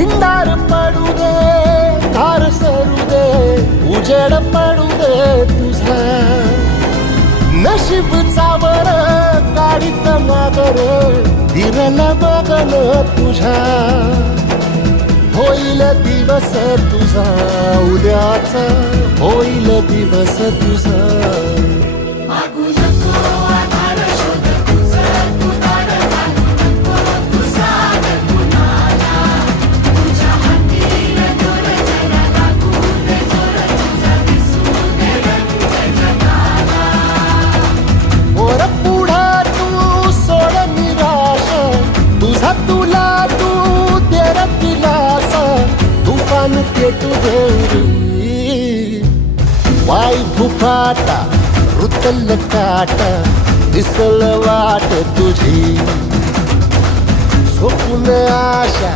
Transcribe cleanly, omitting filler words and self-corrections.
भिंडार पडू दे, धार सरू दे, उजेड पडू दे तुझा. नशीब चावर काढीत मागर, दिरल बगल तुझ्या. होईल दिवस तुझा उद्याचा, होईल दिवस तुझा. तुला तू देर दिलास, तुफान पेटू दे. वाई फुफाटा रुतल काटा, दिसल वाट तुझी. झोपून आशा